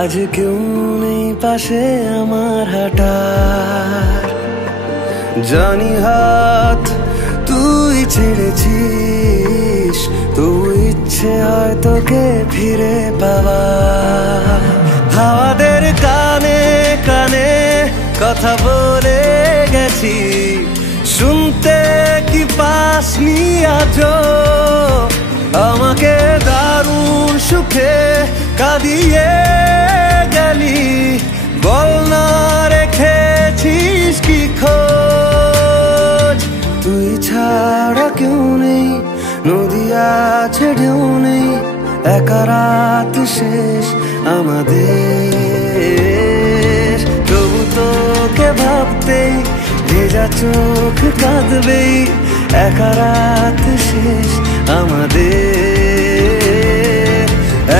আজ কেউ নেই পাশে আমার হাঁটার, জানি হাত তুই ছেড়েছিস, তুই ইচ্ছে হয় তোকে ফিরে পাওয়া। হাওয়াদের কানে কানে কথা বলে গেছি, শুনতে কি পাসনি আজও? আমাকে দারুণ সুখে কাঁদিয়ে গেলি, বল না রেখেছিস কি খোঁজ? তুই ছাড়া কেউ নেই, নদী আছে ঢেউ নেই, একা রাত শেষ আমাদের। তবু তোকে ভাবতেই ভেজা চোখ কাঁদবেই, একা রাত শেষ আমাদের,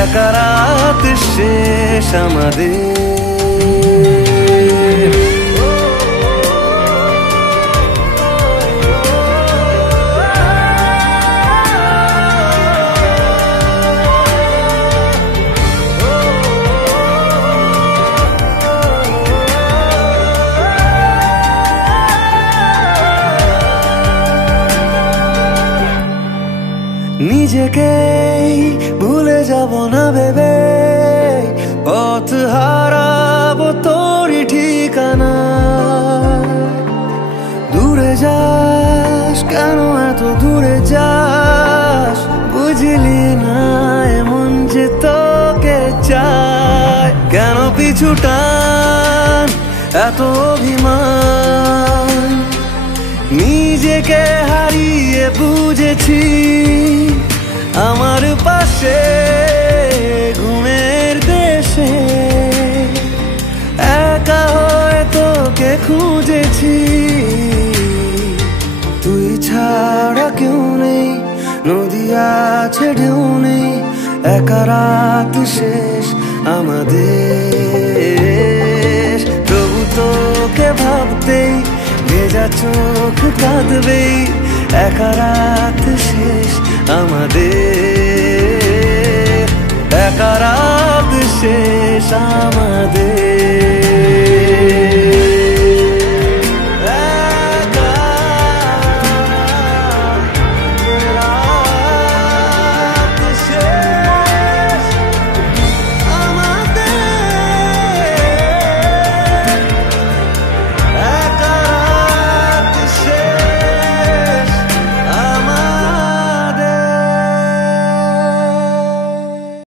একা রাত শেষ আমাদের। নিজেকেই ভুলে যাব না ভেবে, পথ হারাবো তোরই ঠিকানা। দূরে যাস কেন, এত দূরে যাস, বুঝলি না এমন যে তোকে চায়। কেন পিছু টান, এত অভিমান, নিজেকে হারিয়ে বুঝেছি আমার পাশে ঘুমের দেশে একা হয়ে তোকে খুঁজেছি। তুই ছাড়া কেউ নেই, নদী আছে ঢেউ নেই, একা রাত শেষ আমাদের। তবু তোকে ভাবতেই ভেজা চোখ কাঁদবেই, একা রাত শেষ আমাদের, একা রাত শেষ আমাদের।